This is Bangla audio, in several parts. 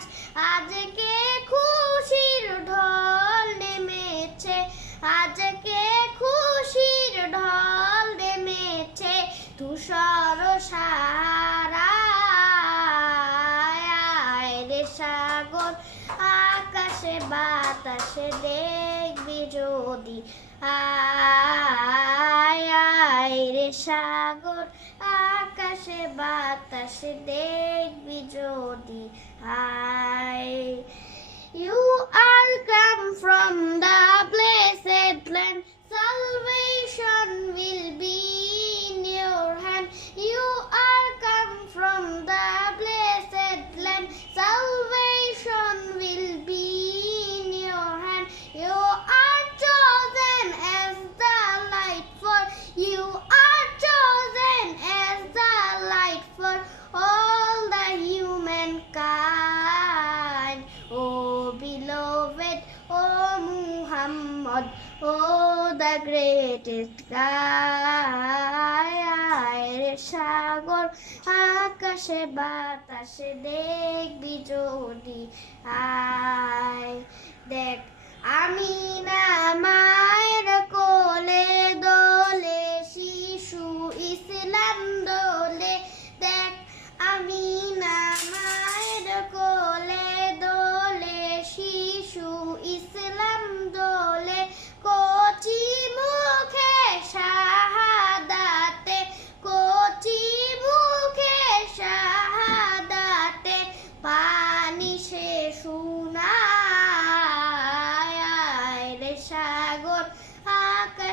লাজ আজকে খুশির ঢল নেমেছে, আজকে খুশির ঢল নেমেছে তুষার সারায়। রে সাগর, আকাশে বাতাসে দেখবি যদি। আয় আয় রে সাগর, আকাশে বাতাসে দেখবি যদি। আয় oh the greatest guy. রে সাগর, আকাশে বাতাসে দেখবি যদি আয় দেখ, আমি না মায়ের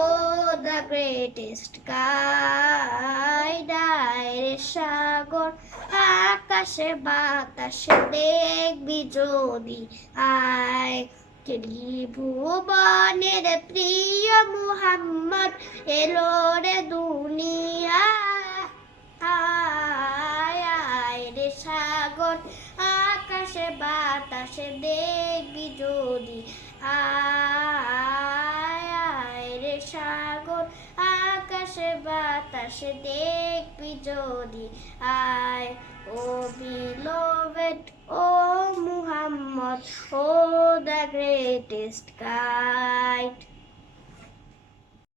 ও the greatest guide রে সাগর, আকাশে বাতাসে দেখবি যদি আয় ত্রিভুবনের প্রিয় মুহাম্মদ, এলো রে দুনিয়া। আয় রে সাগর, আকাশে বাতাসে দেখবি যদি আয় সাগর আকাশে বাতাসে দেখবি যদি আয়। Oh beloved oh Muhammad oh the greatest guy